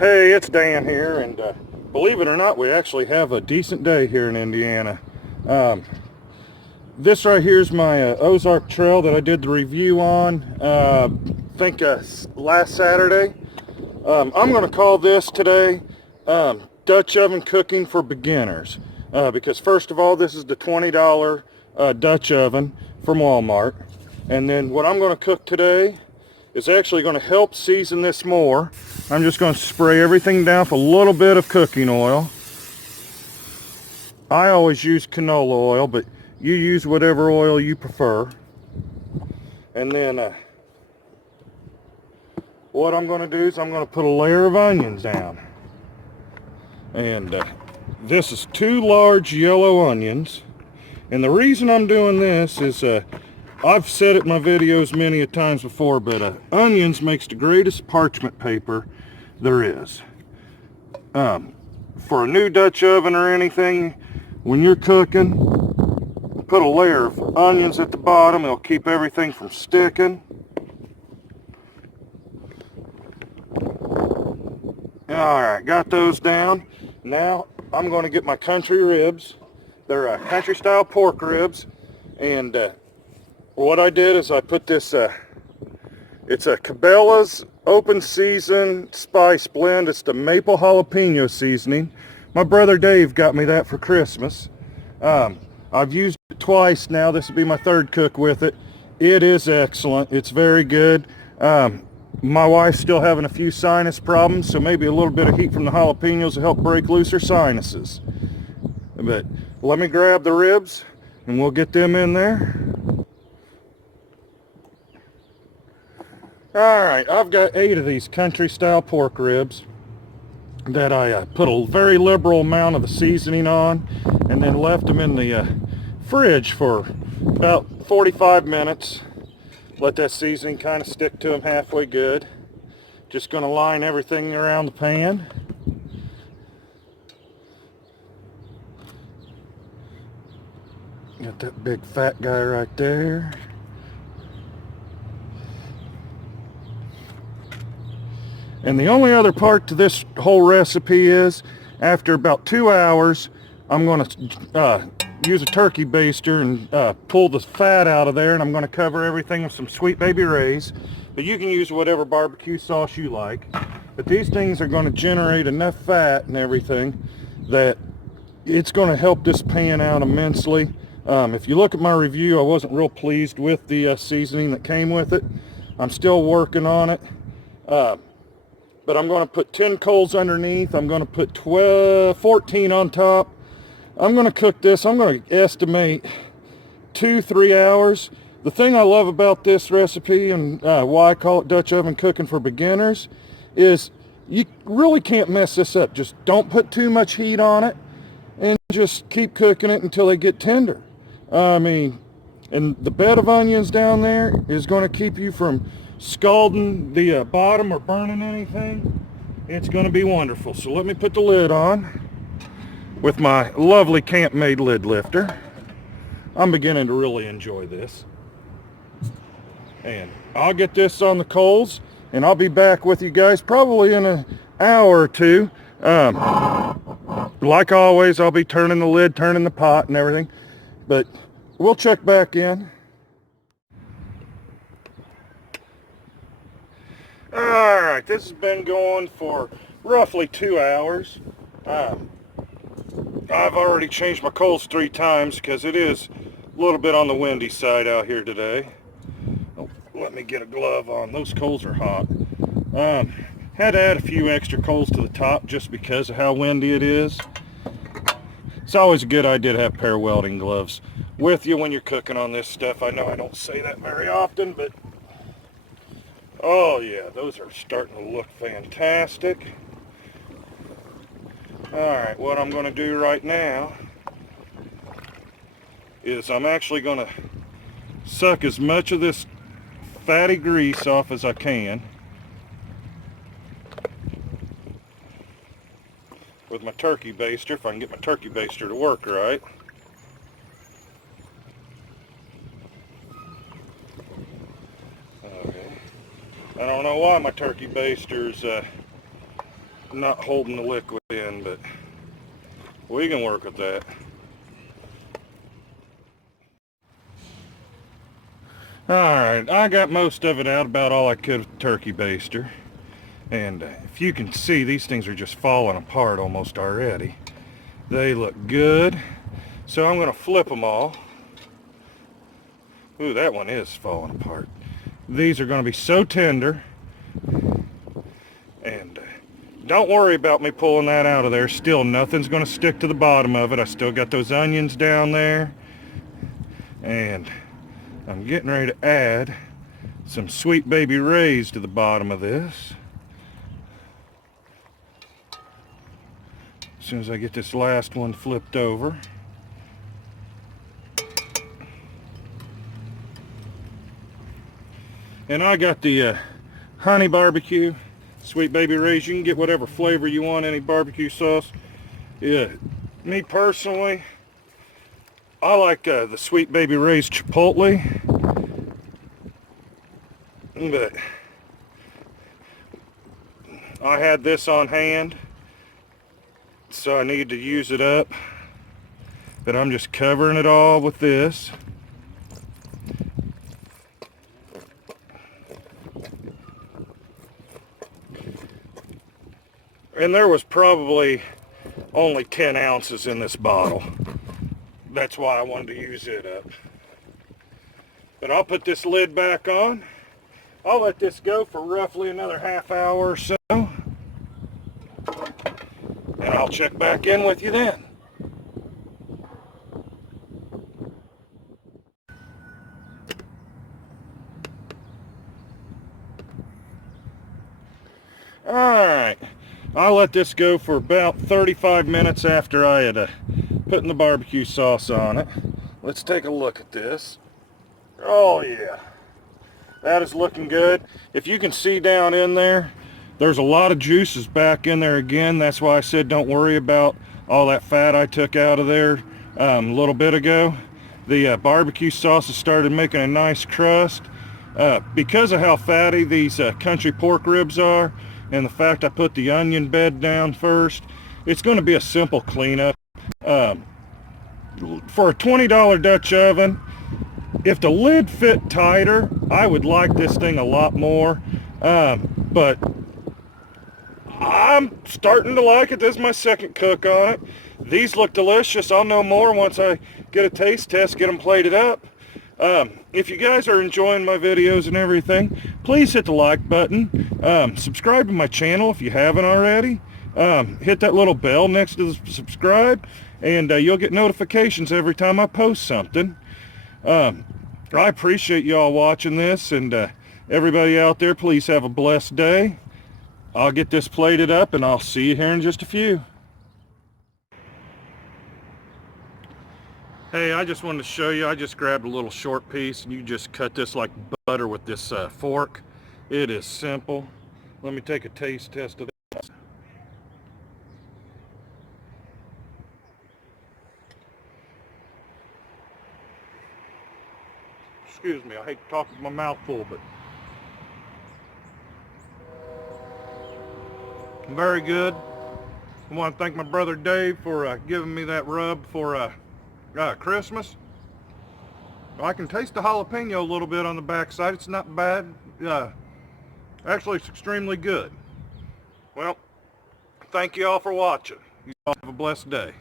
Hey, it's Dan here, and believe it or not, we actually have a decent day here in Indiana. This right here is my Ozark Trail that I did the review on, I think last Saturday. I'm going to call this today Dutch oven cooking for beginners, because first of all, this is the $20 Dutch oven from Walmart, and then what I'm going to cook today is actually going to help season this more. I'm just going to spray everything down with a little bit of cooking oil. I always use canola oil, but you use whatever oil you prefer. And then what I'm going to do is I'm going to put a layer of onions down. And this is 2 large yellow onions. And the reason I'm doing this is I've said it in my videos many a times before, but onions makes the greatest parchment paper there is. For a new Dutch oven or anything, when you're cooking, put a layer of onions at the bottom. It'll keep everything from sticking. Alright, got those down. Now I'm going to get my country ribs. They're country style pork ribs. And what I did is I put this, it's a Cabela's open season spice blend. It's the maple jalapeno seasoning. My brother Dave got me that for Christmas. I've used it twice now. This will be my 3rd cook with it. It is excellent. It's very good. My wife's still having a few sinus problems, so maybe a little bit of heat from the jalapenos will help break loose her sinuses. But let me grab the ribs and we'll get them in there. Alright, I've got 8 of these country style pork ribs that I put a very liberal amount of the seasoning on and then left them in the fridge for about 45 minutes. Let that seasoning kind of stick to them halfway good. Just going to line everything around the pan. Got that big fat guy right there. And the only other part to this whole recipe is, after about 2 hours, I'm going to use a turkey baster and pull the fat out of there, and I'm going to cover everything with some Sweet Baby Ray's. But you can use whatever barbecue sauce you like. But these things are going to generate enough fat and everything that it's going to help this pan out immensely. If you look at my review, I wasn't real pleased with the seasoning that came with it. I'm still working on it. But I'm going to put 10 coals underneath. I'm going to put 14 on top. I'm going to cook this. I'm going to estimate 2-3 hours. The thing I love about this recipe and why I call it Dutch oven cooking for beginners is you really can't mess this up. Just don't put too much heat on it and just keep cooking it until they get tender. And the bed of onions down there is going to keep you from scalding the bottom or burning anything. It's going to be wonderful. So let me put the lid on with my lovely camp made lid lifter. I'm beginning to really enjoy this. And I'll get this on the coals and I'll be back with you guys probably in an hour or two. Like always, I'll be turning the lid, turning the pot and everything, but we'll check back in. Alright, this has been going for roughly 2 hours. I've already changed my coals 3 times because it is a little bit on the windy side out here today. Oh, let me get a glove on. Those coals are hot. Had to add a few extra coals to the top just because of how windy it is. It's always a good idea to have a pair of welding gloves with you when you're cooking on this stuff. I know I don't say that very often, but oh yeah, those are starting to look fantastic. Alright, what I'm going to do right now is I'm actually going to suck as much of this fatty grease off as I can with my turkey baster, if I can get my turkey baster to work right. Okay. I don't know why my turkey baster's not holding the liquid in, but we can work with that. Alright, I got most of it out, about all I could with the turkey baster. And if you can see, these things are just falling apart almost already. They look good. So I'm going to flip them all. Ooh, that one is falling apart. These are going to be so tender. And don't worry about me pulling that out of there. Still, nothing's going to stick to the bottom of it. I still got those onions down there. And I'm getting ready to add some Sweet Baby Rays to the bottom of this. As soon as I get this last one flipped over. And I got the honey barbecue, Sweet Baby Rays. You can get whatever flavor you want, any barbecue sauce. Yeah, me personally, I like the Sweet Baby Rays Chipotle. But I had this on hand, so I need to use it up. But I'm just covering it all with this. And there was probably only 10 ounces in this bottle. That's why I wanted to use it up. But I'll put this lid back on. I'll let this go for roughly another half hour or so. And I'll check back in with you then. Alright. I'll let this go for about 35 minutes after I had put the barbecue sauce on it. Let's take a look at this. Oh yeah, that is looking good. If you can see down in there, there's a lot of juices back in there again. That's why I said don't worry about all that fat I took out of there a little bit ago. The barbecue sauce has started making a nice crust. Because of how fatty these country pork ribs are, and the fact I put the onion bed down first, it's going to be a simple cleanup. For a $20 Dutch oven, if the lid fit tighter, I would like this thing a lot more. But I'm starting to like it. This is my second cook on it. These look delicious. I'll know more once I get a taste test, get them plated up. If you guys are enjoying my videos and everything, please hit the like button. Subscribe to my channel if you haven't already. Hit that little bell next to the subscribe, and you'll get notifications every time I post something. I appreciate y'all watching this, and everybody out there, please have a blessed day. I'll get this plated up, and I'll see you here in just a few. Hey, I just wanted to show you, I just grabbed a little short piece, and you just cut this like butter with this fork. It is simple. Let me take a taste test of this. Excuse me, I hate to talk with my mouth full, but very good. I want to thank my brother Dave for giving me that rub for Christmas. I can taste the jalapeno a little bit on the backside. It's not bad. Actually, it's extremely good. Well, thank you all for watching. You all have a blessed day.